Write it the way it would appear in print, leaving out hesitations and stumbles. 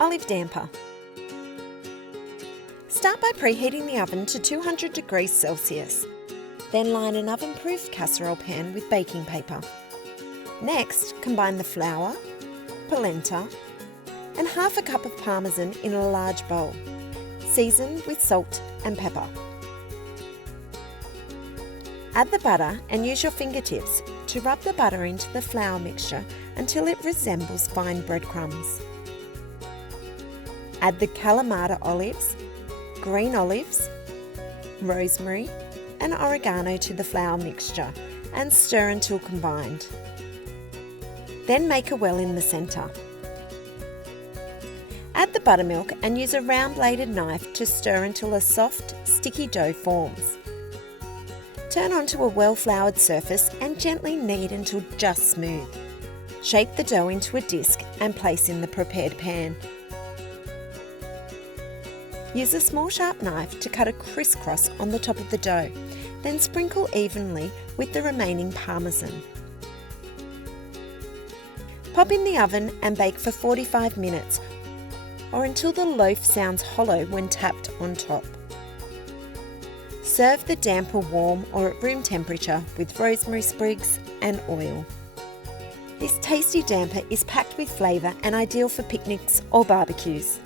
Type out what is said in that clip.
Olive damper. Start by preheating the oven to 200 degrees Celsius. Then line an oven-proof casserole pan with baking paper. Next, combine the flour, polenta, and half a cup of parmesan in a large bowl. Season with salt and pepper. Add the butter and use your fingertips to rub the butter into the flour mixture until it resembles fine breadcrumbs. Add the KALAMATA olives, green olives, rosemary, and oregano to the flour mixture and stir until combined. Then make a well in the centre. Add the buttermilk and use a round-bladed knife to stir until a soft, sticky dough forms. Turn onto a well-floured surface and gently knead until just smooth. Shape the dough into a disc and place in the prepared pan. Use a small sharp knife to cut a crisscross on the top of the dough, then sprinkle evenly with the remaining parmesan. Pop in the oven and bake for 45 minutes or until the loaf sounds hollow when tapped on top. Serve the damper warm or at room temperature with rosemary sprigs and oil. This tasty damper is packed with flavour and ideal for picnics or barbecues.